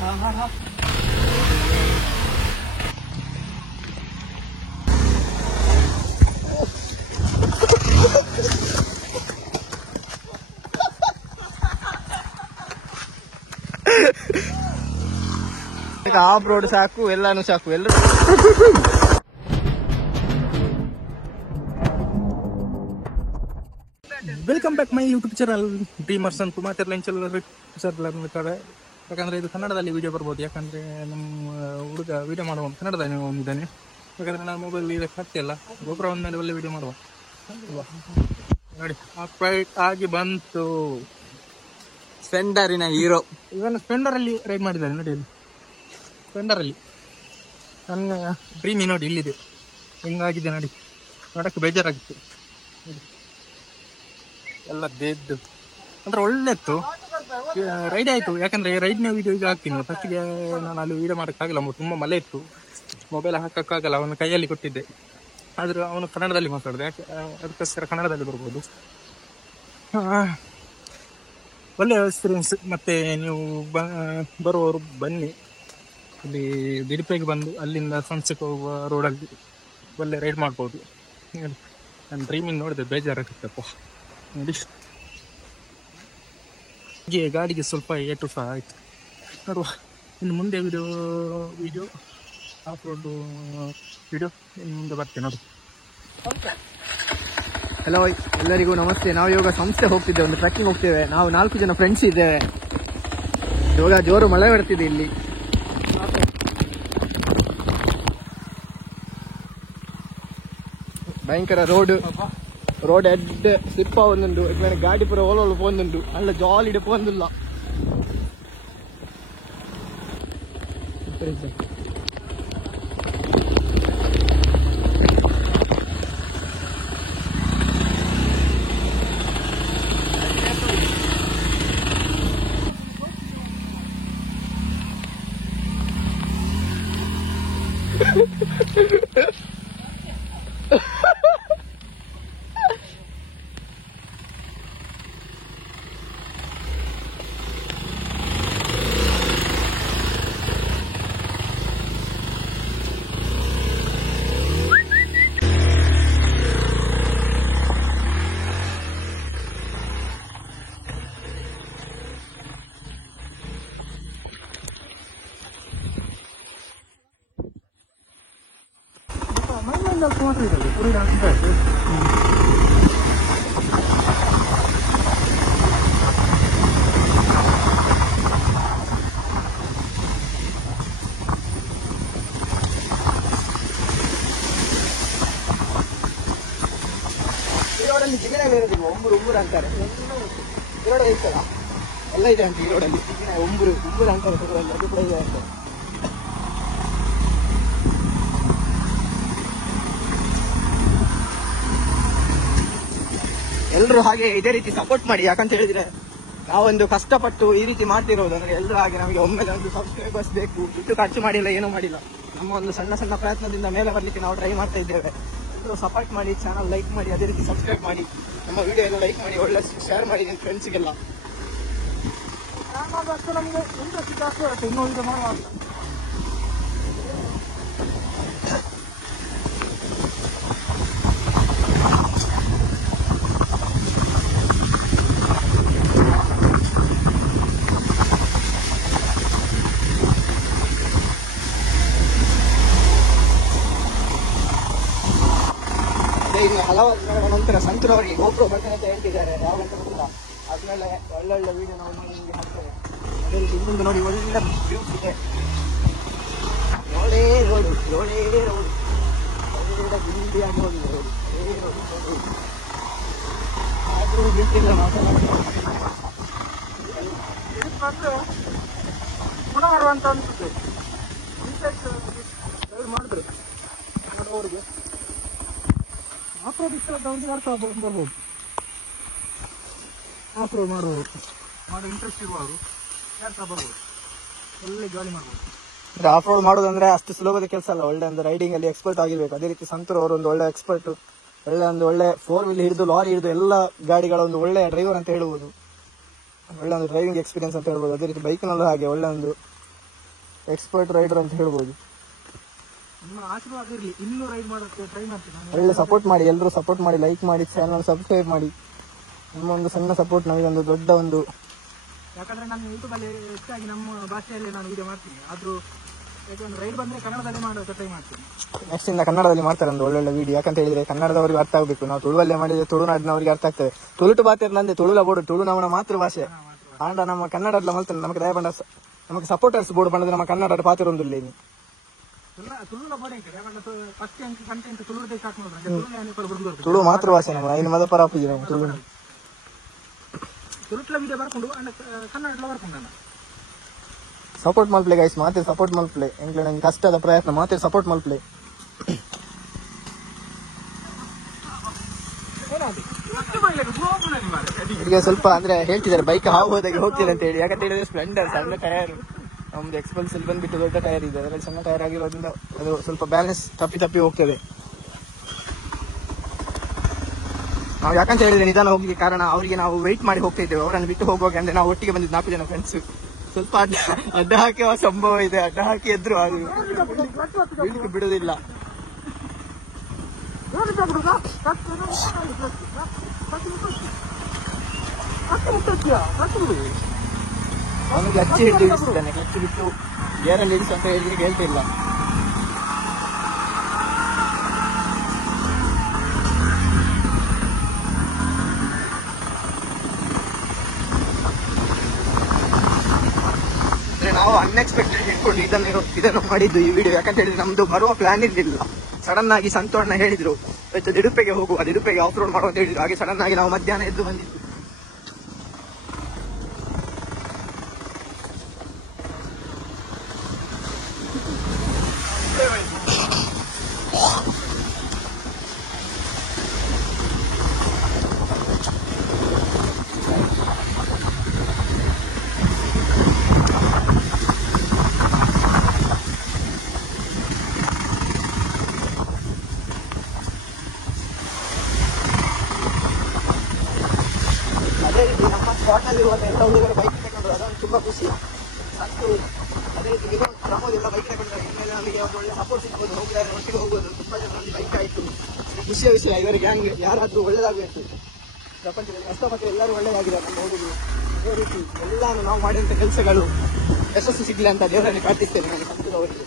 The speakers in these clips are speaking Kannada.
ಆಫ್ ರೋಡ್ ಸಾಕು, ಎಲ್ಲಾನು ಸಾಕು, ಎಲ್ಲರೂ. Welcome back my YouTube channel dreamers ಅಂತ ಮಾತಾಡ್ತಾರೆ. ಯಾಕಂದ್ರೆ ಇದು ಕನ್ನಡದಲ್ಲಿ ವಿಡಿಯೋ ಬರ್ಬೋದು, ಯಾಕಂದ್ರೆ ನಮ್ಮ ಹುಡುಗ ವಿಡಿಯೋ ಮಾಡುವ ಕನ್ನಡದಲ್ಲಿ ಇದ್ದಾನೆ. ಯಾಕಂದ್ರೆ ನಾನು ಮೊಬೈಲ್ ಇದಕ್ಕೆ ಹತ್ತಿಲ್ಲ, ಗೊಬ್ಬರ ಒಂದ್ಮೇಲೆ ಒಳ್ಳೆ ವಿಡಿಯೋ ಮಾಡುವ ನೋಡಿ. ಅಪ್ರೈಟ್ ಆಗಿ ಬಂತು ಸ್ಪೆಂಡರಿನ ಹೀರೋ. ಇವನು ಸ್ಪೆಂಡರಲ್ಲಿ ರೈಡ್ ಮಾಡಿದ್ದಾನೆ ನೋಡಿ. ಇಲ್ಲಿ ಸ್ಪೆಂಡರಲ್ಲಿ ನನ್ನ ಡ್ರೀಮಿ ನೋಡಿ ಇಲ್ಲಿದೆ, ಹಿಂಗಾಗಿದೆ ನೋಡಿ. ನೋಡಕ್ಕೆ ಬೇಜಾರಾಗಿತ್ತು ಎಲ್ಲ ದೇದ್ದು. ಅಂದ್ರೆ ಒಳ್ಳೆ ಇತ್ತು, ರೈಡ್ ಆಯಿತು. ಯಾಕಂದರೆ ರೈಡ್ನ ವೀಡಿಯೋ ಈಗ ಹಾಕ್ತೀನಿ. ಫಸ್ಟಿಗೆ ನಾನು ಅಲ್ಲಿ ವೀಡಿಯೋ ಮಾಡೋಕ್ಕಾಗಲ್ಲ, ತುಂಬ ಮಳೆ ಇತ್ತು, ಮೊಬೈಲ್ ಹಾಕೋಕ್ಕಾಗಲ್ಲ. ಅವನ ಕೈಯಲ್ಲಿ ಕೊಟ್ಟಿದ್ದೆ, ಆದರೂ ಅವನು ಕನ್ನಡದಲ್ಲಿ ಮಾತಾಡಿದೆ. ಯಾಕೆ ಅದಕ್ಕೋಸ್ಕರ ಕನ್ನಡದಲ್ಲಿ ಬರ್ಬೋದು. ಒಳ್ಳೆಯ ಎಕ್ಸ್ಪೀರಿಯನ್ಸ್. ಮತ್ತು ನೀವು ಬರುವವರು ಬನ್ನಿ, ಇಲ್ಲಿ ದಿಡಿಪೆಗೆ ಬಂದು ಅಲ್ಲಿಂದ ಸನ್ಸೆಟ್ ಹೋಗುವ ರೋಡಲ್ಲಿ ಒಳ್ಳೆ ರೈಡ್ ಮಾಡ್ಬೋದು. ನಾನು ಡ್ರೀಮಿಂಗ್ ನೋಡಿದೆ, ಬೇಜಾರಾಗುತ್ತಪ್ಪ ನೋಡಿ. ಹೀಗೆ ಗಾಡಿಗೆ ಸ್ವಲ್ಪ ಏಟು ಸಹ ಆಯಿತು ನೋಡುವ. ಇನ್ನು ಮುಂದೆ ವಿಡಿಯೋ ಆಫ್ ರೋಡ್ ವಿಡಿಯೋ ಇನ್ನು ಮುಂದೆ ಬರ್ತೇನೆ ನೋಡಿ. ಹಲೋ ಎಲ್ಲರಿಗೂ ನಮಸ್ತೆ. ನಾವು ಇವಾಗ ಸಂಸ್ಥೆ ಹೋಗ್ತಿದ್ದೇವೆ, ಒಂದು ಟ್ರೆಕ್ಕಿಂಗ್ ಹೋಗ್ತೇವೆ. ನಾವು 4 ಜನ ಫ್ರೆಂಡ್ಸ್ ಇದ್ದೇವೆ. ಇವಾಗ ಜೋರು ಮಳೆ ಬರ್ತಿದೆ ಇಲ್ಲಿ. ಭಯಂಕರ ರೋಡ್ ಎಡ್ ಸ್ಲಿಪ್ ಆಗುಂದುಂಡು. ಗಾಡಿ ಪೂರ ಓಲೋಲು ಪೋಂದುಂಡು, ಅಲ್ಲ ಜಾಲಿಡೆ ಪೋಂದಿಲ್ಲ. ಉಂಬುರು ಅಂತಾರೆ ರೋಡ್ ಐತಲ್ಲ, ಎಲ್ಲ ಇದೆ ಅಂತ ಈ ರೋಡಲ್ಲಿ. ಉಂಬುರು ಅಂತಾರೆ ರೋಡಲ್ಲಿ, ಅದು ಕೂಡ ಇದೆ ಅಂತ. ಎಲ್ಲರೂ ಹಾಗೆ ಇದೇ ರೀತಿ ಸಪೋರ್ಟ್ ಮಾಡಿ. ಯಾಕಂತ ಹೇಳಿದ್ರೆ ನಾವೊಂದು ಕಷ್ಟಪಟ್ಟು ಈ ರೀತಿ ಮಾಡ್ತಿರೋದು. ಅಂದ್ರೆ ಎಲ್ಲರೂ ಹಾಗೆ ನಮಗೆ ಒಮ್ಮೆಲೆ ಒಂದು ಸಬ್ಸ್ಕ್ರೈಬರ್ಸ್ ಬೇಕು. ದುಡ್ಡು ಖರ್ಚು ಮಾಡಿಲ್ಲ, ಏನೂ ಮಾಡಿಲ್ಲ. ನಮ್ಮ ಒಂದು ಸಣ್ಣ ಸಣ್ಣ ಪ್ರಯತ್ನದಿಂದ ಮೇಲೆ ಬರಲಿಕ್ಕೆ ನಾವು ಟ್ರೈ ಮಾಡ್ತಾ ಇದ್ದೇವೆ. ಎಲ್ಲರೂ ಸಪೋರ್ಟ್ ಮಾಡಿ, ಚಾನಲ್ ಲೈಕ್ ಮಾಡಿ, ಅದೇ ರೀತಿ ಸಬ್ಸ್ಕ್ರೈಬ್ ಮಾಡಿ, ನಮ್ಮ ವಿಡಿಯೋ ಎಲ್ಲ ಲೈಕ್ ಮಾಡಿ, ಒಳ್ಳೆ ಶೇರ್ ಮಾಡಿ ನಿಮ್ಮ ಫ್ರೆಂಡ್ಸ್ಗೆಲ್ಲ. ನಮಗೆ ಇಂಟ್ರೆಸ್ಟ್ ಜಾಸ್ತಿ ಆಗುತ್ತೆ ಇನ್ನೂ ವಿಡಿಯೋ ಮಾಡುವಾಗ. ಇನ್ನು ಹಲವಾರು ನಂತರ ಸಂತೂರವರಿಗೆ ಗೋಪ್ರೋ ಬರ್ತೇನೆ ಅಂತ ಹೇಳ್ತಿದ್ದಾರೆ. ಯಾವಾಗಂತ ಗೊತ್ತಿಲ್ಲ. ಆದ್ಮೇಲೆ ಒಳ್ಳೊಳ್ಳೆ ವಿಡಿಯೋ ನಾವು ನಿಮಗೆ ಹಾಕ್ತೇವೆ. ಅದೇ ರೀತಿ ಇನ್ನೊಂದು ನೋಡಿ, ಒಳ್ಳೆ ವ್ಯೂಸ್ ಇದೆ. ಒಳ್ಳೆ ರೋಡು ಗುಂಡಿಯಾಗಿ ಹೋಗಿದೆ ರೋಡು. ಆದರೂ ಬಿಟ್ಟಿಲ್ಲ ಮಾತಾಡೋದು. ಗುಣ ಮಾಡುವಂತ ಅನ್ಸುತ್ತೆ. ಮಾಡಿದ್ರು ನೋಡೋರಿಗೆ ಆಫ್ ರೋಡ್ ಇಷ್ಟ ಬರ್ಬೋದು. ಆಫ್ ರೋಡ್ ಮಾಡೋರು, ಮಾಡೋ ಇಂಟ್ರೆಸ್ಟ್ ಇರುವವರು ಯಾರು ಬರ್ಬೋದು, ಒಳ್ಳೆ ಜಾಲಿ ಮಾಡ್ಬೋದು. ಆಫ್ ರೋಡ್ ಮಾಡೋದಂದ್ರೆ ಅಷ್ಟು ಸುಲಭದ ಕೆಲಸ ಅಲ್ಲ. ಒಳ್ಳೆ ಒಂದು ರೈಡಿಂಗ್ ಅಲ್ಲಿ ಎಕ್ಸ್ಪರ್ಟ್ ಆಗಿರ್ಬೇಕು. ಅದೇ ರೀತಿ ಸಂತೂರ್ ಅವರು ಒಂದು ಒಳ್ಳೆ ಎಕ್ಸ್ಪರ್ಟ್, ಒಳ್ಳೆ 4 ವೀಲ್ ಹಿಡಿದು ಲಾರಿ ಹಿಡಿದು ಎಲ್ಲ ಗಾಡಿಗಳ ಒಂದು ಒಳ್ಳೆ ಡ್ರೈವರ್ ಅಂತ ಹೇಳ್ಬೋದು. ಒಳ್ಳೆ ಒಂದು ಡ್ರೈವಿಂಗ್ ಎಕ್ಸ್ಪೀರಿಯನ್ಸ್ ಅಂತ ಹೇಳ್ಬೋದು. ಅದೇ ರೀತಿ ಬೈಕ್ನಲ್ಲೂ ಹಾಗೆ ಒಳ್ಳೆ ಒಂದು ಎಕ್ಸ್ಪರ್ಟ್ ರೈಡರ್ ಅಂತ ಹೇಳ್ಬೋದು. ನಿಮ್ಮ ಆಶೀರ್ವಾದ ಇರಲಿ, ಇನ್ನೂ ರೈಡ್ ಮಾಡೋಕ್ಕೆ ಟ್ರೈ ಮಾಡ್ತೀನಿ. ಒಳ್ಳೆ ಸಪೋರ್ಟ್ ಮಾಡಿ, ಎಲ್ಲರೂ ಸಪೋರ್ಟ್ ಮಾಡಿ, ಲೈಕ್ ಮಾಡಿ, ಚಾನಲ್ ಸಬ್ಸ್ಕ್ರೈಬ್ ಮಾಡಿ. ನಿಮ್ಮ ಒಂದು ಸಣ್ಣ ಸಪೋರ್ಟ್ ನಮಗೊಂದು ದೊಡ್ಡ ಒಂದು, ಯಾಕಂದ್ರೆ ನಾನು ಯೂಟ್ಯೂಬಲ್ಲಿ ಹೆಚ್ಚಾಗಿ ನಮ್ಮ ಭಾಷೆಯಲ್ಲಿ ನಾನು ವಿಡಿಯೋ ಮಾಡ್ತೀನಿ. ಆದರೂ ಯಾಕಂದ್ರೆ ರೈಡ್ ಬಂದರೆ ಕನ್ನಡದಲ್ಲಿ ಮಾಡೋಕ್ಕೆ ಟ್ರೈ ಮಾಡ್ತೀನಿ. ನೆಕ್ಸ್ಟ್ ಇಂದ ಕನ್ನಡದಲ್ಲಿ ಮಾಡ್ತಾರೆ ಒಂದು ಒಳ್ಳೊಳ್ಳೆ ವಿಡಿಯೋ. ಯಾಕಂತ ಹೇಳಿದ್ರೆ ಕನ್ನಡದವರಿಗೆ ಅರ್ಥ ಆಗಬೇಕು. ನಾವು ತುಳುವಲ್ಲೇ ಮಾಡಿದ್ರೆ ತುಳುನಾಡಿನವರಿಗೆ ಅರ್ಥ ಆಗ್ತದೆ. ತುಳುಟು ಬಾತಿರ್ ನಂದೆ ತುಳುಲ ಬೋಡು, ತುಳು ನಮ್ಮ ಮಾತೃಭಾಷೆ. ಆಂಡ ನಮ್ಮ ಕನ್ನಡ ಮಲ್ತಾನೆ ನಮಗೆ ದಯ ಬಂಡ ನಮಗೆ ಸಪೋರ್ಟರ್ಸ್ ಬೋರ್ಡ್ ಬಂದ್ರೆ ನಮ್ಮ ಕನ್ನಡ ಪಾತಿರೊಂದಿಲ್ಲ ಇನ್ನು ತುಳು ಮಾತೃಭಾಷೆ ನಮ್ಮ ಇನ್ನು ಮದ ಪರಾಪಿ ನಾವು ತುಳು ಸಪೋರ್ಟ್ ಮಲ್ಪ್ಲೆ ಗೈಸ್, ಮಾತೆ ಸಪೋರ್ಟ್ ಮಲ್ಪ್ಲೆ ಎಂಗ್ಲ ನಂಗೆ ಕಷ್ಟದ ಪ್ರಯತ್ನ ಮಾತೆ ಸಪೋರ್ಟ್ ಮಲ್ಪ್ಲೆ. ಈಗ ಸ್ವಲ್ಪ ಅಂದ್ರೆ ಹೇಳ್ತಿದ್ದಾರೆ ಬೈಕ್ ಹಾವು ಹೋದಾಗೆ ಹೋಗ್ತಿಲ್ಲ ಅಂತ ಹೇಳಿ. ಯಾಕಂತ ಹೇಳಿದ್ರೆ ಸ್ಪ್ಲೆಂಡರ್ ಸಣ್ಣ ಟೈರ್, ನಮ್ದು ಎಕ್ಸ್ಪಲ್ಸಲ್ಲಿ ಬಂದ್ಬಿಟ್ಟು ದೊಡ್ಡ ಟೈರ್ ಇದೆ, ಅದರಲ್ಲಿ ಸಣ್ಣ ಟೈರ್ ಆಗಿರೋದ್ರಿಂದ ಅದು ಸ್ವಲ್ಪ ಬ್ಯಾಲೆನ್ಸ್ ತಪ್ಪಿ ಹೋಗ್ತದೆ. ನಾವು ಯಾಕಂತ ಹೇಳಿದ್ರೆ ನಿಧಾನ ಹೋಗ್ಲಿಕ್ಕೆ ಕಾರಣ ಅವರಿಗೆ ನಾವು ವೆಯ್ಟ್ ಮಾಡಿ ಹೋಗ್ತಾ ಇದ್ದೇವೆ. ಅವರನ್ನು ಬಿಟ್ಟು ಹೋಗುವಾಗ ಅಂದ್ರೆ ನಾವು ಒಟ್ಟಿಗೆ ಬಂದಿದ್ದು 4 ಜನ ಫ್ರೆಂಡ್ಸ್. ಸ್ವಲ್ಪ ಅಡ್ಡ ಹಾಕಿ ಸಂಭವ ಇದೆ, ಅಡ್ಡ ಹಾಕಿ ಎದ್ರು ಅದು ಬಿಡುದಿಲ್ಲ. ಅವನಿಗೆ ಹಚ್ಚಿ ಹಿಡಿದು ಇಳಿಸ್ತಾನೆ, ಕ್ಲಚ್ ಬಿಟ್ಟು ಗೇರಲ್ಲಿ ಇಳಿಸು ಅಂತ ಹೇಳಿದ್ರೆ ಕೇಳ್ತಿಲ್ಲ. ನಾವು ಅನ್ಎಕ್ಸ್ಪೆಕ್ಟೆಡ್ ಇಟ್ಕೊಂಡು ಇದನ್ನು ಮಾಡಿದ್ದು ಈ ವಿಡಿಯೋ. ಯಾಕಂತ ಹೇಳಿದ್ರೆ ನಮ್ದು ಬರುವ ಪ್ಲಾನ್ ಇರಲಿಲ್ಲ. ಸಡನ್ ಆಗಿ ಸಂತೋಷ್ ಹೇಳಿದ್ರು ದಿಡುಪೆಗೆ ಹೋಗುವ, ದಿಡುಪೆಗೆ ಆಫ್ ರೋಡ್ ಮಾಡುವ ಅಂತ ಹೇಳಿದ್ರು. ಹಾಗೆ ಸಡನ್ ಆಗಿ ನಾವು ಮಧ್ಯಾಹ್ನ ಎದ್ದು ಬಂದಿದ್ದು. ಅದೇ ರೀತಿ ನಮ್ಮ ಸ್ಪಾಟ್ ಅಲ್ಲಿರುವ ಎಲ್ಲ ಹುಡುಗರು ಬೈಕ್ ತಗೊಂಡ್ರು, ಅದೊಂದು ತುಂಬಾ ಖುಷಿ. ಅದೇ ರೀತಿ ವಿನೋದ್ ಪ್ರಮೋದ್ ಎಲ್ಲ ಬೈಕ್ ತಗೊಂಡ್ರೆ ಇನ್ಮೇಲೆ ನಮಗೆ ಒಂದು ಒಳ್ಳೆ ಸಪೋರ್ಟ್ ಸಿಗ್ಬೋದು, ಹೋಗಿದ್ದಾರೆ ಒಟ್ಟಿಗೆ ಹೋಗ್ಬೋದು. ತುಂಬಾ ಜನರಲ್ಲಿ ಬೈಕ್ ಆಯಿತು, ಖುಷಿಯ ವಿಷಯ. ಇವರಿಗೆ ಗ್ಯಾಂಗ್ ಯಾರಾದ್ರೂ ಒಳ್ಳೇದಾಗಬೇಕು. ಪ್ರಪಂಚದಲ್ಲಿ ಕಷ್ಟಪಟ್ಟು ಎಲ್ಲರೂ ಒಳ್ಳೆಯದಾಗಿದ್ದಾರೆ ನಮ್ಮ ಹುಡುಗರು. ಅದೇ ರೀತಿ ಎಲ್ಲಾನು ನಾವು ಮಾಡಿದಂಥ ಕೆಲಸಗಳು ಯಶಸ್ಸು ಸಿಗಲಿ ಅಂತ ದೇವರಲ್ಲಿ ಪ್ರಾರ್ಥಿಸ್ತೇನೆ ನಾನು ಸಂತದವರಿಗೆ.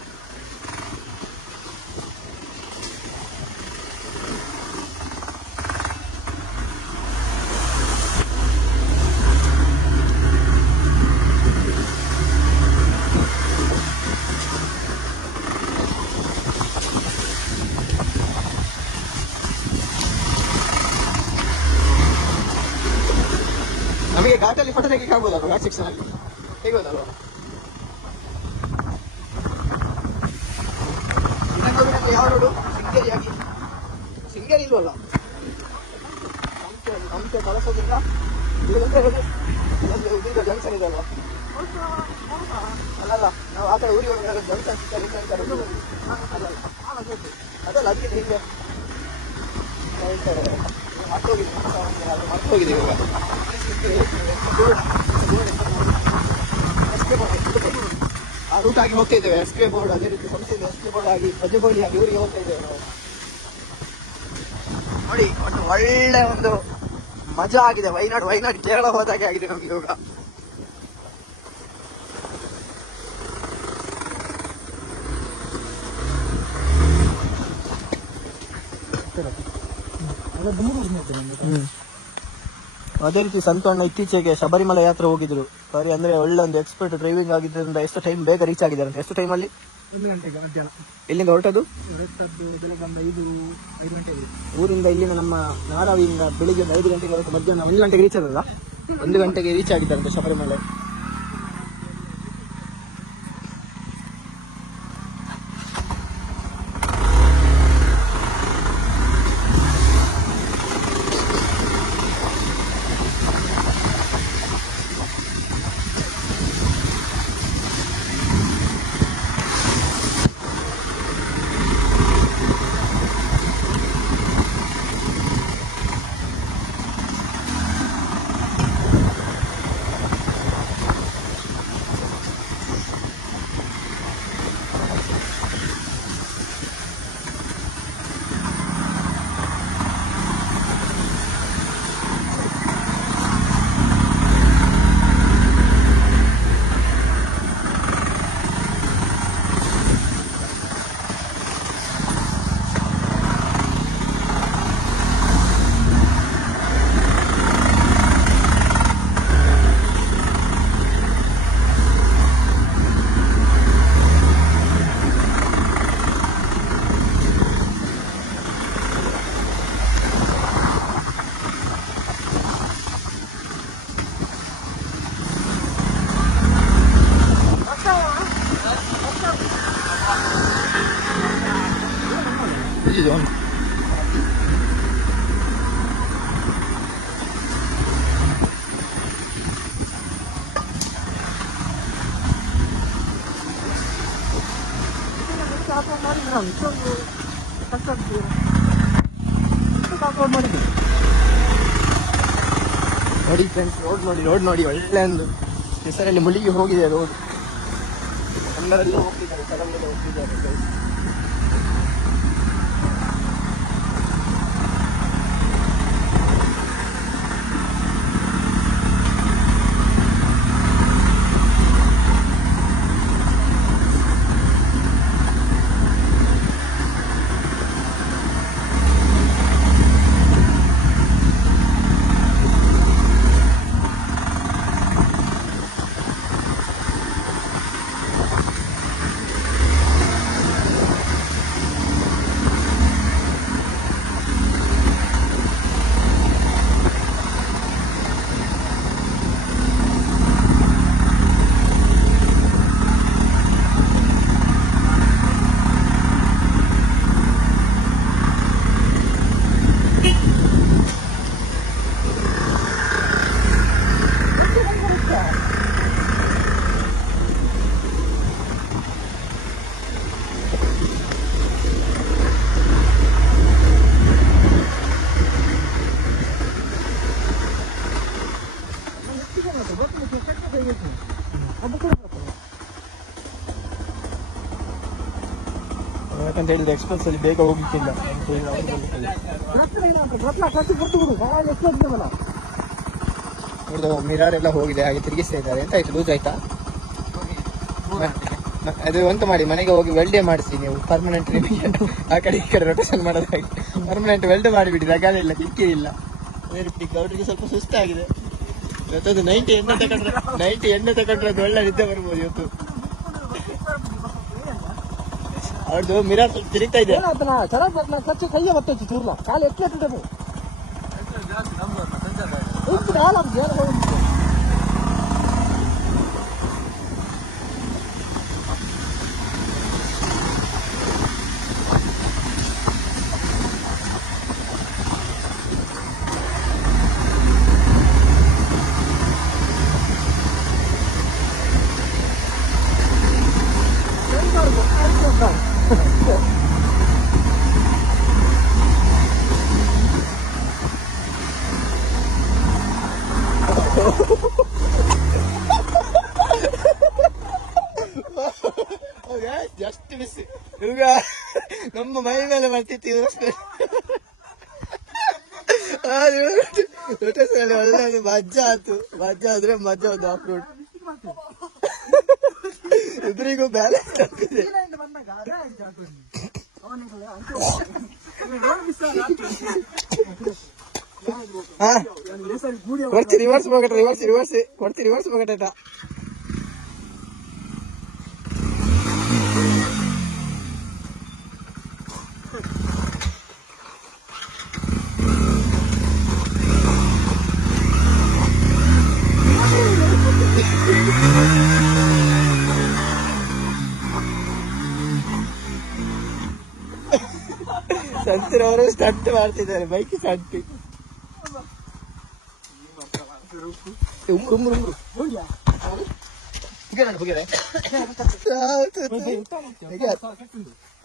ನಮಗೆ ಘಾಟಲ್ಲಿ ಫೋಟೋ ತೆಗಿಕ್ಕೆ ಆಗ್ಬೋದಲ್ವ? ಘಾಟ್ ಸೆಕ್ಷನ್ ಅಲ್ಲಿ ತೆಗೋದಲ್ವ? ಯಾವ ರೋಡು? ಸಿಂಗೇರಿ ಇಲ್ವಲ್ಲ, ಹಂಪೆ ಕಳಸೋದ್ರಿಂದ ಜಂಕ್ಷನ್ ಇದಲ್ವ? ಅಲ್ಲಲ್ಲ, ನಾವು ಆ ಕಡೆ ಊರಿಗೆ ಹೋಗಿದಾಗ ಜಂಕ್ಷನ್ ಅದಲ್ಲ, ಅದಕ್ಕಿಂತ ಹಿಂದೆ ಮರ್ತೋಗಿದ್ದೀವಿ ಇವಾಗ. ಆ ರೂಟ್ ಆಗಿ ಹೋಗ್ತಾ ಇದ್ದೇವೆ. ಎಸ್ಕೆ ಬೋರ್ಡ್ ಅದೇ ರೀತಿ ಸಂಸ್ಥೆಯಿಂದ ಎಸ್ಕೆ ಬೋರ್ಡ್ ಆಗಿ ಬಜೆಬೋಳಿ ಆಗಿ ಊರಿಗೆ ಹೋಗ್ತಾ ಇದ್ದೇವೆ ನಾವು. ನೋಡಿ, ಒಂದು ಒಳ್ಳೆ ಒಂದು ಮಜಾ ಆಗಿದೆ. ವೈನಾಡ್ ಕೇರಳ ಹೋದಾಗೆ ಆಗಿದೆ ನಮ್ಗೆ ಇವಾಗ. ಅದೇ ರೀತಿ ಸಂತೋಷ್ ಇತ್ತೀಚೆಗೆ ಶಬರಿಮಲೆ ಯಾತ್ರೆ ಹೋಗಿದ್ರು. ಸಾರಿ ಅಂದ್ರೆ ಒಳ್ಳೆ ಒಂದು ಎಕ್ಸ್ಪರ್ಟ್ ಡ್ರೈವಿಂಗ್ ಆಗಿದ್ದರಿಂದ ಎಷ್ಟು ಟೈಮ್ ಬೇಗ ರೀಚ್ ಆಗಿದ್ದಾರೆ ಅಂತ. ಎಷ್ಟು ಟೈಮಲ್ಲಿ? 1 ಗಂಟೆಗೆ ಮಧ್ಯಾಹ್ನ. ಎಲ್ಲಿಂದ ಹೊರಟದ್ದು? ಬೆಳಗ್ಗೆ 5 ಗಂಟೆಗೆ. ಊರಿಂದ ಇಲ್ಲಿಂದ ನಮ್ಮ ನಾರಾವಿಯಿಂದ ಬೆಳಿಗ್ಗೆ 5 ಗಂಟೆಗೆ ಹೊರಟು ಮಧ್ಯಾಹ್ನ 1 ಗಂಟೆಗೆ ರೀಚ್ ಆದಲ್ಲ, 1 ಗಂಟೆಗೆ ರೀಚ್ ಆಗಿದ್ದಾರೆ ಶಬರಿಮಲೆ. ಜೋನ್. ನೋಡಿ ಫ್ರೆಂಡ್ಸ್, ರೋಡ್ ನೋಡಿ ಒಳ್ಳೆ ಒಂದು ಹೆಸರಲ್ಲಿ ಮುಳುಗಿ ಹೋಗಿದೆ ರೋಡ್. ಎಲ್ಲರೆಲ್ಲ ಹೋಗ್ತಿದ್ದಾರೆ, ಕಡಲೆಲ್ಲ ಹೋಗ್ತಿದ್ದಾರೆ guys. ಯಾಕಂತ ಹೇಳಿದ್ರೆ ಎಕ್ಸ್ಪ್ರೆಸ್ ಅಲ್ಲಿ ಬೇಗ ಹೋಗ್ಲಿಕ್ಕಿಲ್ಲ ಅಂತ ಹೇಳಿ ಅವ್ರದ್ದು ಮಿರಾರ್ ಎಲ್ಲ ಹೋಗಿದೆ, ಹಾಗೆ ತಿರುಗಿಸ್ತಾ ಇದ್ದಾರೆ. ಎಂತ ಆಯ್ತು, ಲೂಸ್ ಆಯ್ತಾ? ಅದು ಎಂತ ಮಾಡಿ, ಮನೆಗೆ ಹೋಗಿ ವೆಲ್ಡೇ ಮಾಡಿಸಿ ನೀವು. ಪರ್ಮನೆಂಟ್ ನಿಮಗೆ ಆ ಕಡೆ ಈ ಕಡೆ ರೊಟೇಷನ್ ಮಾಡೋದಾಗಿ ಪರ್ಮನೆಂಟ್ ವೆಲ್ಡ್ ಮಾಡಿಬಿಡಿ, ರಗಾಲ ಇಲ್ಲ, ಕಿಕ್ಕಿ ಇಲ್ಲ. ಅವ್ರಿಗೆ ಸ್ವಲ್ಪ ಸುಸ್ತಾಗಿದೆ. ಇವತ್ತೊಂದು 90 ಎಣ್ಣೆ ತಗೊಂಡ್ರೆ ಅದು ಒಳ್ಳೆ ನಿದ್ದೆ ಬರ್ಬೋದು ಇವತ್ತು. ಅವ್ರದ್ದು ಮಿರಾರ್ ಸ್ವಲ್ಪ ತಿರುಗ್ತಾ ಇದೆ. ಕೈಯ ಬರ್ತೈತಿ ಚೂರ್ಲ ಕಾಲು ಎಟ್ಲೆ ಜಸ್ಟ್ ಮಿಸ್. ಇವಾಗ ನಮ್ಮ ಮೈ ಮೇಲೆ ಬರ್ತಿತ್ತು ಒಳ್ಳೆ ಮಜಾ ಆಯ್ತು. ಮಜಾ ಆದ್ರೆ ಮಜಾ ಒಂದು ಆಫ್ ರೋಡ್. ಇಬ್ಬರಿಗೂ ಬ್ಯಾಲೆನ್ಸ್ ಆಗ್ತಿದೆ. ಕೊಡ್ತಿ ರಿವರ್ಸ್ ಹೋಗಟ. ಸಂತರವರು ಸ್ಟಂಟ್ ಮಾಡ್ತಿದ್ದಾರೆ, ಬೈಕ್ ಸ್ಟಂಟ್.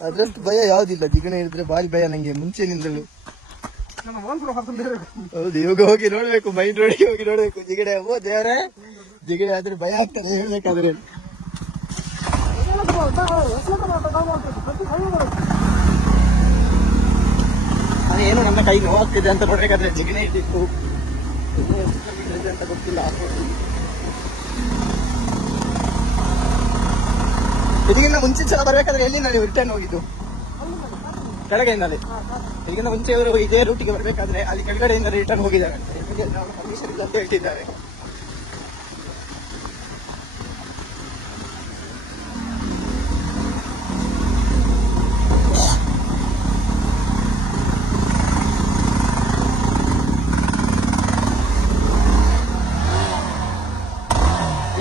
ಅದ್ರಷ್ಟು ಭಯ ಯಾವ್ದಿಲ್ಲ, ಜಿಗಣೆ ಹಿಡಿದ್ರೆ ಬಾರಿ ಭಯ ನಂಗೆ ಮುಂಚೆನಿಂದಲೂ. ಹೌದು, ಇವಾಗ ಹೋಗಿ ನೋಡ್ಬೇಕು, ಮೈನ್ ರೋಡಿಗೆ ಹೋಗಿ ನೋಡ್ಬೇಕು. ಜಿಗಣೆ ಓ ದೇವ್ರೆ, ಜಿಗಣೆ ಆದ್ರೆ ಭಯ ಆಗ್ತದೆ ಹೇಳ್ಬೇಕಾದ್ರೆ. ಏನು ನನ್ನ ಕೈ ನೋವಾಗ್ತಿದೆ ಅಂತ ನೋಡ್ಬೇಕಾದ್ರೆ ಜಿಗಣೆ ಇಟ್ಟಿತ್ತು ಅಂತ ಗೊತ್ತಿಲ್ಲ. ಇದಕ್ಕಿಂತ ಮುಂಚಿನ ಸಲ ಬರ್ಬೇಕಾದ್ರೆ ಎಲ್ಲಿ ನಾವು ರಿಟರ್ನ್ ಹೋಗಿದ್ದು? ಕೆಳಗಡೆಯಿಂದಲೇ. ಇದಕ್ಕಿಂತ ಮುಂಚೆ ಇವರು ಇದೇ ರೂಟಿಗೆ ಬರ್ಬೇಕಾದ್ರೆ ಅಲ್ಲಿ ಕೆಳಗಡೆಯಿಂದ ರಿಟರ್ನ್ ಹೋಗಿದ್ದಾರೆ ಪರ್ಮಿಷನ್ ಇಲ್ಲ ಅಂತ ಹೇಳ್ತಿದ್ದಾರೆ.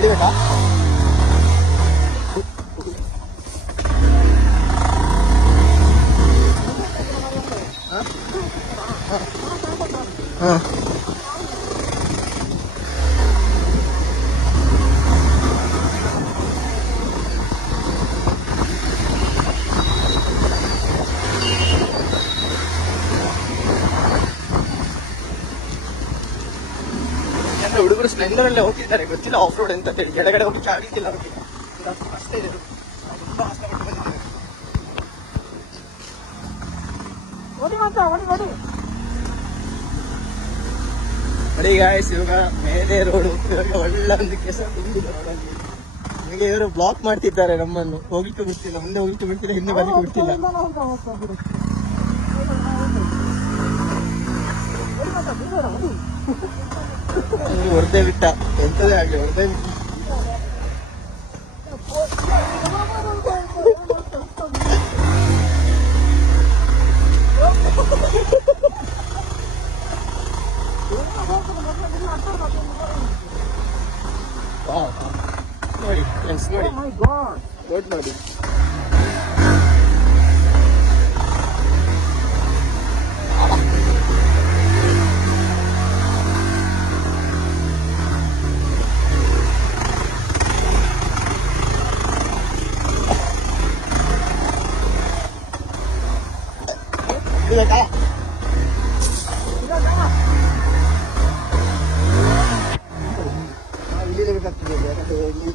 ಇಳಿಬೇಕಾ? ಯಾಕಂದ್ರೆ ಹುಡುಗರು ಸ್ಪ್ಲೆಂಡರ್ ಅಲ್ಲೇ ಹೋಗ್ತಿದ್ದಾರೆ, ಗೊತ್ತಿಲ್ಲ ಆಫ್ ರೋಡ್ ಅಂತ ಹೇಳಿ, ಕೆಳಗಡೆ ಹೋಗ್ಲಿಕ್ಕೆ ಆಗಿಲ್ಲ ಅವ್ರಿಗೆ, ಕಷ್ಟ ಇದೆ, ತುಂಬಾ ಕಷ್ಟಪಟ್ಟು ಬಂದಿದ್ದಾರೆ. ನೋಡಿ ಗಾಯ್ಸ್, ಇವಾಗ ಮೇಲೆ ರೋಡು, ಇವಾಗ ಒಳ್ಳೆ ಒಂದು ಕೆಸ ತುಂಬಿದೆ ರೋಡಲ್ಲಿ. ನಿಮಗೆ ಇವರು ಬ್ಲಾಕ್ ಮಾಡ್ತಿದ್ದಾರೆ, ನಮ್ಮನ್ನು ಹೋಗ್ಲಿಕ್ಕೆ ಬಿಡ್ತಿಲ್ಲ, ಮುಂದೆ ಹೋಗ್ಲಿಕ್ಕೆ ಬಿಡ್ತಿಲ್ಲ, ಹಿಂದೆ ಬರ್ಲಿಕ್ಕೆ ಬಿಡ್ತಿಲ್ಲ. ಹೊರದೇ ಬಿಟ್ಟ, ಎಂತದೇ ಆಗ್ಲಿ ಹೊರದೇ ಬಿಟ್ಟ. ನೋಡಿ ಫ್ರೆಂಡ್ಸ್, ನೋಡಿ ರೋಡ್ ನೋಡಿ. ಇಲ್ಲಿರಬೇಕಾಗ್ತದೆ, ಯಾಕಂದ್ರೆ ಇಲ್ಲಿ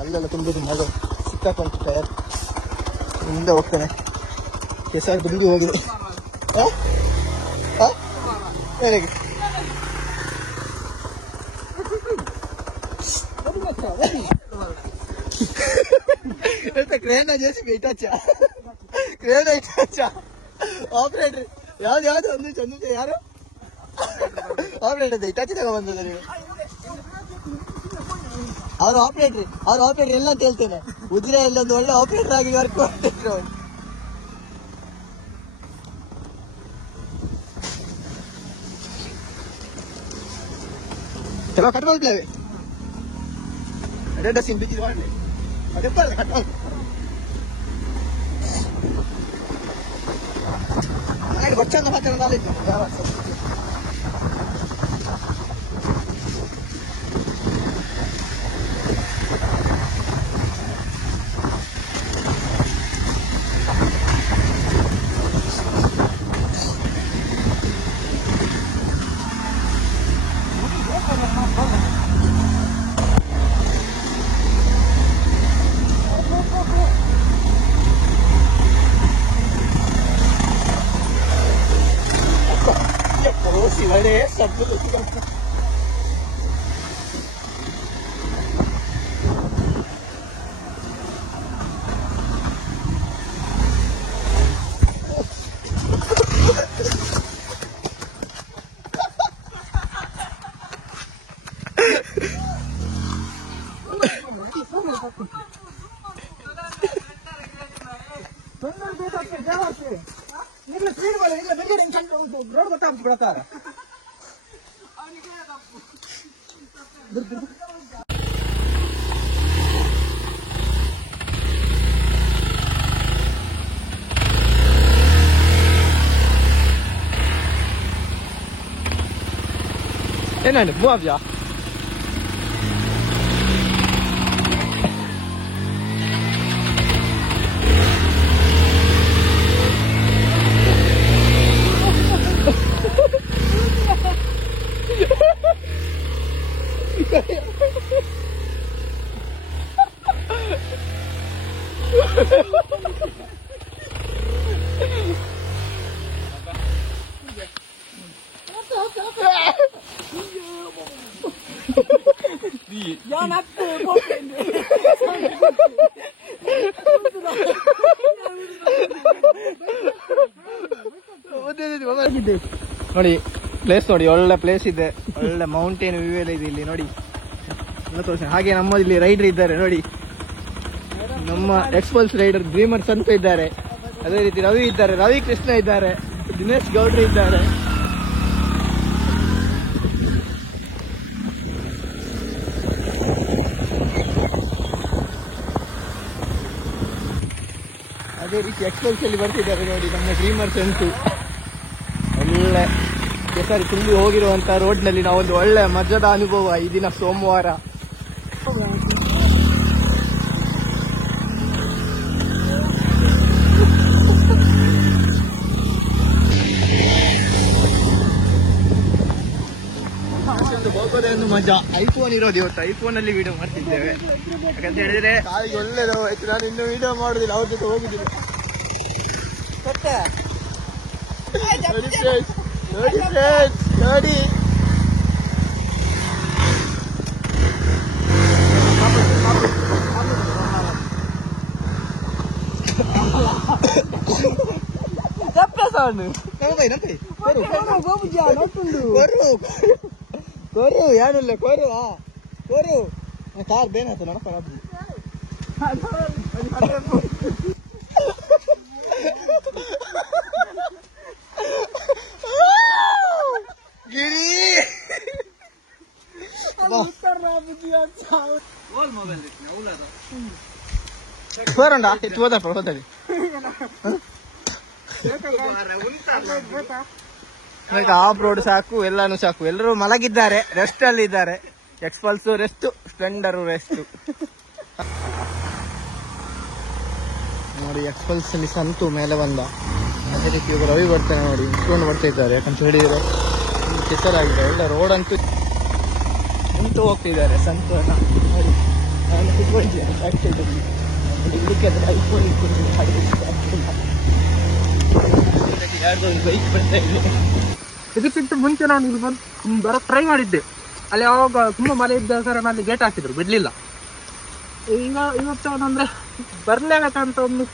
ಅಲ್ಲೆಲ್ಲ ತುಂಬಿದ್ದು ಮಳೆ ಸಿಕ್ಕಾಕೊಂಡು ಟಯರ್ ಮುಂದೆ ಹೋಗ್ತಾನೆ, ಕೆಸರು ತುಂಬಿ ಹೋಗಿದೆ. ಹೇಗೆ ಕ್ರೇನ ಜೇಸಿಗೆ ಇಟ್ಟಾಚ, ಕ್ರೇನ ಇಟ್ಟಾಚ, ಆಪರೇಟರ್ ಯಾವ್ದು ಒಂದು ಚಂದ ಯಾರು ಆಪರೇಟರ್ ಇಟ್ಟಾಚಿ ತಗೊಂಡ್ಬಂದದ ನೀವು. ಅವ್ರ ಆಪರೇಟರ್ ಎಲ್ಲ ಅಂತ ಹೇಳ್ತೇನೆ, ಉಜಿರೆಯಲ್ಲಿ ಒಂದು ಒಳ್ಳೆ ಆಪರೇಟರ್ ಆಗಿ ವರ್ಕ್ ಮಾಡ್ತಿದ್ರು. ಕೆಲವು ಕಟ್ಕೊಳ್ತೇವೆ ಅದೇ ಡಸ್ಸಿನ ಬಿದ್ದಿದ್ದು ಮಾಡಲಿ ಅದೆಪ್ಪ ಕಟ್ಕೊಂಡು ಗೊಚ್ಚಂದ ಮಾತ್ರ ನಾಲೆಜ್. ಒಳ್ಳೆ ಶಬ್ದ ರೋಡ್ ಗೊತ್ತಾಗ್ಬಿಟ್ಟು ಬಿಡತ್ತಾರ. ಏನಾಯ್ತು ಮೂವ್ಯಾ Ja, nappe koppen. ನೋಡಿ ಪ್ಲೇಸ್ ನೋಡಿ, ಒಳ್ಳೆ ಪ್ಲೇಸ್ ಇದೆ, ಒಳ್ಳೆ ಮೌಂಟೇನ್ ವ್ಯೂ ಎಲ್ಲ ಇದೆ ಇಲ್ಲಿ ನೋಡಿ. ಹಾಗೆ ನಮ್ಮ ಇಲ್ಲಿ ರೈಡರ್ ಇದ್ದಾರೆ ನೋಡಿ, ನಮ್ಮ ಎಕ್ಸ್ಪಲ್ಸ್ ರೈಡರ್ ಡ್ರೀಮರ್ಸ್ ಅಂತ ಇದ್ದಾರೆ. ಅದೇ ರೀತಿ ರವಿ ಇದ್ದಾರೆ, ರವಿ ಕೃಷ್ಣ ಇದ್ದಾರೆ, ದಿನೇಶ್ ಗೌಡ್ರು ಇದ್ದಾರೆ. ಅದೇ ರೀತಿ ಎಕ್ಸ್ಪಲ್ಸ್ ಅಲ್ಲಿ ಬರ್ತಿದ್ದಾರೆ ನೋಡಿ ನಮ್ಮ ಡ್ರೀಮರ್ಸ್ ಅಂತೂ. ಒಳ್ಳೆ ಕೆಸರು ತುಂಬಿ ಹೋಗಿರುವಂತ ರೋಡ್ ನಲ್ಲಿ ನಾವೊಂದು ಒಳ್ಳೆ ಮಜದ ಅನುಭವ ಈ ದಿನ ಸೋಮವಾರ. ಒಂದು ಹೋಗೋದೇ ಒಂದು ಮಜಾ. ಐಫೋನ್ ಇರೋದು ಇವತ್ತು, ಐಫೋನ್ ಅಲ್ಲಿ ವಿಡಿಯೋ ಮಾಡ್ತಿದ್ದೇವೆ. ಯಾಕಂತ ಹೇಳಿದ್ರೆ ಕಾಲಿಗೆ ಒಳ್ಳೆದು ಆಯ್ತು. ನಾನು ಇನ್ನು ವಿಡಿಯೋ ಮಾಡುದಿಲ್ಲ, ಅವ್ರ ಜೊತೆ ಹೋಗುದಿಲ್ಲ. ನೋಡಿ కోరు యాడులే కోరు కోరు కార్ దేనా తో నడప రాదు గిరి ఉత్తర్ రాబు దియా చావ్ ఓల్ మొబైల్ देखना उलादा కోరండా ఎత్తుపోదా పోతది ಆಫ್ ರೋಡ್ ಸಾಕು, ಎಲ್ಲಾನು ಸಾಕು. ಎಲ್ಲರೂ ಮಲಗಿದ್ದಾರೆ, ರೆಸ್ಟ್ ಅಲ್ಲಿ ಇದ್ದಾರೆ. ಎಕ್ಸ್ಪಲ್ಸ್ ರೆಸ್ಟ್, ಸ್ಪ್ಲೆಂಡರ್ ರೆಸ್ಟ್. ನೋಡಿ ಎಕ್ಸ್ಪಲ್ಸ್ ಅಲ್ಲಿ ಸಂತು ಮೇಲೆ ಬಂದ. ಅದೇ ರೀತಿ ಇವಾಗ ರವಿ ಬರ್ತಾನೆ ನೋಡಿ, ಇಟ್ಕೊಂಡು ಬರ್ತಾ ಇದ್ದಾರೆ. ಯಾಕಂತ ಹೇಳಿದ್ರೆ ಕೆಸರಾಗಿದೆ, ಎಲ್ಲ ರೋಡ್ ಅಂತೂ ನಿಂತು ಹೋಗ್ತಿದ್ದಾರೆ. ಸಂತು ಎಲ್ಲ ನೋಡಿ, ನಾನು ಕುತ್ಕೊಂಡಿದ್ದೇನೆ ಬ್ಯಾಕ್ ಸೈಡಲ್ಲಿ. ಇದಕ್ಕೆ ಐಫೋನ್ ಬೈಕ್ ಬರ್ತಾ ಇದೆ. ಇದಕ್ಕಿಂತ ಮುಂಚೆ ನಾನು ಇಲ್ಲಿ ಬರೋಕ್ಕೆ ಟ್ರೈ ಮಾಡಿದ್ದೆ. ಅಲ್ಲಿ ಯಾವಾಗ ತುಂಬ ಮಳೆ ಇದ್ದ ಕಾರಣ ಅಲ್ಲಿ ಗೇಟ್ ಹಾಕಿದ್ರು, ಬಿಡಲಿಲ್ಲ. ಈಗ ಇವತ್ತು ಅಂದರೆ ಬರಲೇಬೇಕಂತ ಒಂದು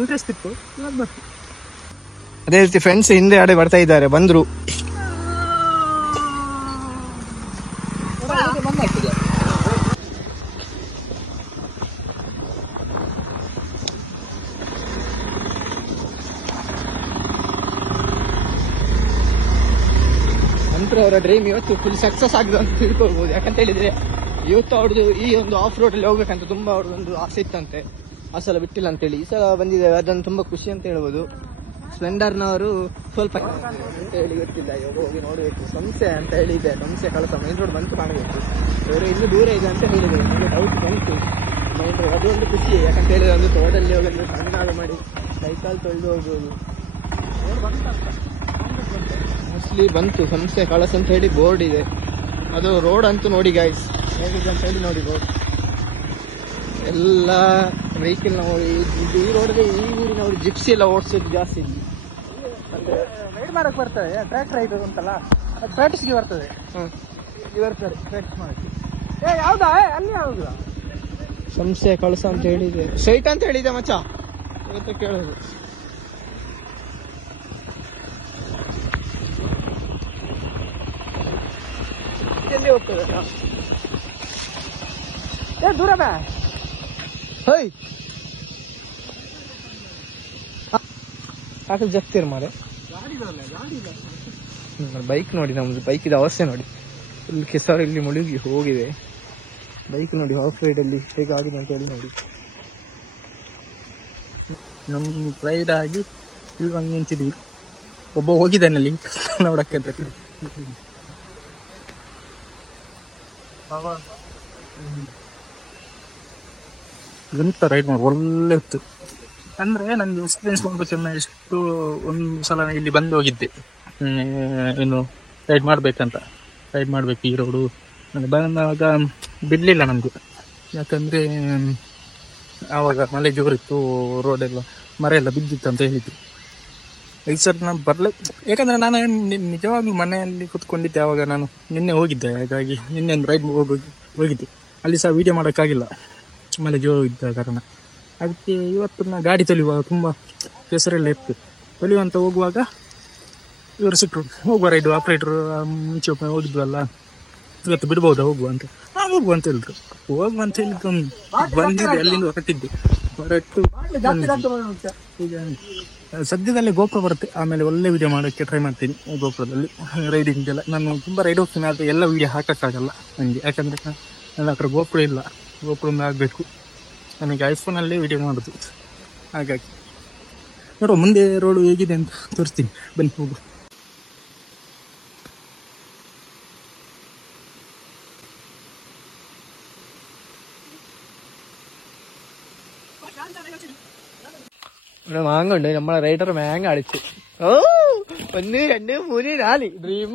ಇಂಟ್ರೆಸ್ಟ್ ಇತ್ತು, ಇವಾಗ ಬರ್ತು. ಅದೇ ರೀತಿ ಫ್ರೆಂಡ್ಸ್ ಹಿಂದೆ ಆಡೆ ಬರ್ತಾ ಇದ್ದಾರೆ, ಬಂದರು. ಅವರ ಡ್ರೀಮ್ ಇವತ್ತು ಫುಲ್ ಸಕ್ಸಸ್ ಆಗಿದೆ ಅಂತ ತಿಳ್ಕೊಳ್ಬಹುದು. ಯಾಕಂತ ಹೇಳಿದ್ರೆ ಇವತ್ತು ಅವ್ರದ್ದು ಈ ಒಂದು ಆಫ್ ರೋಡ್ ಅಲ್ಲಿ ಹೋಗ್ಬೇಕಂತ ತುಂಬಾ ಅವ್ರದ್ದೊಂದು ಆಸೆ ಇತ್ತಂತೆ. ಆ ಸಲ ಬಿಟ್ಟಿಲ್ಲ ಅಂತೇಳಿ ಈ ಸಲ ಬಂದಿದ್ದೇವೆ, ಅದನ್ನು ತುಂಬಾ ಖುಷಿ ಅಂತ ಹೇಳ್ಬೋದು. ಸ್ಪ್ಲೆಂಡರ್ನವರು ಸ್ವಲ್ಪ ಅಂತ ಹೇಳಿ ಗೊತ್ತಿಲ್ಲ, ಇವಾಗ ಹೋಗಿ ನೋಡಬೇಕು. ಸಂಸೆ ಅಂತ ಹೇಳಿದ್ದೆ, ಸಂಸೆ ಕಳಸ ಮೈನ್ ರೋಡ್ ಬಂತು ಕಾಣಬೇಕು. ಇವರು ಇನ್ನೂ ದೂರ ಇದೆ ಅಂತ ಹೇಳಿದ್ರು, ನನಗೆ ಡೌಟ್ ಬಂತು. ಮೈನ್ ರೋಡ್ ಅದು ಒಂದು ಖುಷಿ. ಯಾಕಂತ ಹೇಳಿದ್ರೆ ಒಂದು ತೋಡಲ್ಲಿ ಹೋಗಿ ಸಣ್ಣಾಗ ಮಾಡಿ ಕೈಕಾಲು ತೊಳೆದು ಹೋಗ್ಬೋದು. ಮೋಸ್ಟ್ಲಿ ಬಂತು ಸಂಸ್ಥೆ ಕಳಸ ಅಂತ ಹೇಳಿ ಬೋರ್ಡ್ ಇದೆ. ಅದು ರೋಡ್ ಅಂತೂ ನೋಡಿ ಗೈಸ್ ಹೇಗಿದೆ ಅಂತ ಹೇಳಿ ನೋಡಿ ಬೋರ್ಡ್. ಎಲ್ಲ ವೆಹಿಕಲ್ ನೋಡಿ ಈ ರೋಡ್ಗೆ ಈ ಊರಿನವರು ಜಿಪ್ಸಿ ಎಲ್ಲ ಓಡಿಸೋದು ಜಾಸ್ತಿ ಇಲ್ಲಿ. ಅಂದರೆ ರೈಡ್ ಮಾಡಕ್ಕೆ ಬರ್ತದೆ, ಟ್ರ್ಯಾಕ್ ರೈಡ್ ಉಂಟಲ್ಲ, ಅದು ಪ್ರಾಕ್ಟೀಸ್ಗೆ ಬರ್ತದೆ. ಬರ್ತಾರೆ ಪ್ರಾಕ್ಟೀಸ್ ಮಾಡೋಕ್ಕೆ. ಯಾವ್ದಾ ಅಲ್ಲಿ ಯಾವ್ದು ಸಂಸ್ಥೆ ಕಳಸ ಅಂತ ಹೇಳಿದೆ, ಸ್ಟ್ರೈಟ್ ಅಂತ ಹೇಳಿದೆ ಮಚ್ಚ ಇವತ್ತು ಕೇಳೋದು. ಹೋಗ್ತದೆ ದೂರ ಬಾ ಹೈ ಆಕಲ್ ಜಗ್ತೀರ ಮಾರೆ. ಬೈಕ್ ನೋಡಿ, ನಮ್ದು ಬೈಕ್ ಇದೆ ಅವಸ್ಥೆ ನೋಡಿ. ಇಲ್ಲಿ ಕೆಸರು ಇಲ್ಲಿ ಮುಳುಗಿ ಹೋಗಿದೆ. ಬೈಕ್ ನೋಡಿ ಆಫ್ ರೈಡ್ ಅಲ್ಲಿ ಹೇಗಾಗಿದೆ ಅಂತ ಹೇಳಿ ನೋಡಿ. ನಮ್ಮ ರೈಡ್ ಆಗಿ ಈಗ ಹಂಗೆ ನಿಂತಿದ್ವಿ. ಒಬ್ಬ ಹೋಗಿದ್ದಾನಲ್ಲಿ ನೋಡಕ್ಕೆ ಎಂತ ರೈಡ್ ಮಾಡಿ ಒಳ್ಳೆ ಇತ್ತು. ಅಂದರೆ ನನಗೆ ಎಕ್ಸ್ಪೀರಿಯನ್ಸ್ ಮಾಡ್ಬೇಕು. ಎಷ್ಟು ಒಂದು ಸಲ ಇಲ್ಲಿ ಬಂದು ಹೋಗಿದ್ದೆ, ಇನ್ನು ರೈಡ್ ಮಾಡಬೇಕಂತ. ರೈಡ್ ಮಾಡಬೇಕು ಈ ರೋಡು. ನನಗೆ ಬಂದಾಗ ಬಿಡಲಿಲ್ಲ ನಮಗೆ, ಯಾಕಂದರೆ ಆವಾಗ ಮಳೆ ಜೋರಿತ್ತು, ರೋಡೆಲ್ಲ ಮರ ಎಲ್ಲ ಬಿದ್ದಿತ್ತು ಅಂತ ಹೇಳಿದ್ರು. ಈ ಸರ್ ನಾನು ಬರಲೇ, ಯಾಕಂದರೆ ನಾನು ನಿಜವಾಗ್ಲೂ ಮನೆಯಲ್ಲಿ ಕೂತ್ಕೊಂಡಿದ್ದೆ. ಆವಾಗ ನಾನು ನಿನ್ನೆ ಹೋಗಿದ್ದೆ, ಹಾಗಾಗಿ ನಿನ್ನೆ ಒಂದು ರೈಡ್ ಹೋಗಿದ್ದೆ. ಅಲ್ಲಿ ಸಹ ವೀಡಿಯೋ ಮಾಡೋಕ್ಕಾಗಿಲ್ಲ, ಮಳೆ ಜೋರು ಇದ್ದ ಕಾರಣ. ಅದಕ್ಕೆ ಇವತ್ತು ನಾನು ಗಾಡಿ ತೊಳೆಯುವಾಗ ತುಂಬ ಕೆಸರೆಲ್ಲ ಇತ್ತು. ತೊಳೆಯುವಂತ ಹೋಗುವಾಗ ಇವರು ಸಿಕ್ಕರು, ಹೋಗುವ ರೈಡು ಆಪ್ರೇಟ್ರು ಮುಂಚೆ ಒಮ್ಮೆ ಹೋಗಿದ್ವಲ್ಲ, ಇವತ್ತು ಬಿಡ್ಬೋದಾ ಹೋಗುವ ಅಂತ. ಹೋಗುವ ಅಂತ ಹೇಳಿದ್ರು. ಹೋಗುವ ಅಂತ ಹೇಳಿದ್ದು ಬಂದಿದ್ದೆ, ಅಲ್ಲಿಂದ ಹೊರಟಿದ್ದೆ. ಹೊರಟು ಈಗ ಸದ್ಯದಲ್ಲೇ ಗೋಪುರ ಬರುತ್ತೆ, ಆಮೇಲೆ ಒಳ್ಳೆ ವಿಡಿಯೋ ಮಾಡೋಕ್ಕೆ ಟ್ರೈ ಮಾಡ್ತೀನಿ. ಗೋಪುರದಲ್ಲಿ ರೈಡಿಂಗೆಲ್ಲ ನಾನು ತುಂಬ ರೈಡ್ ಹೋಗ್ತೀನಿ, ಆದರೆ ಎಲ್ಲ ವಿಡಿಯೋ ಹಾಕೋಕ್ಕಾಗಲ್ಲ ನನಗೆ. ಯಾಕಂದರೆ ನನ್ನ ಹತ್ರ ಗೋಪುರ ಇಲ್ಲ, ಗೋಪುರದಿಂದ ಆಗಬೇಕು. ನನಗೆ ಐಫೋನಲ್ಲೇ ವಿಡಿಯೋ ಮಾಡೋದು, ಹಾಗಾಗಿ ನೋಡುವ ಮುಂದೆ ರೋಡು ಹೇಗಿದೆ ಅಂತ ತೋರಿಸ್ತೀನಿ. ಬನ್ನಿ ಹೋಗು. വാങ്ങണ്ട് നമ്മളെ റൈഡർ മാങ്ങ അടിച്ചു. ഓ 1 2 3 4 ഡ്രീം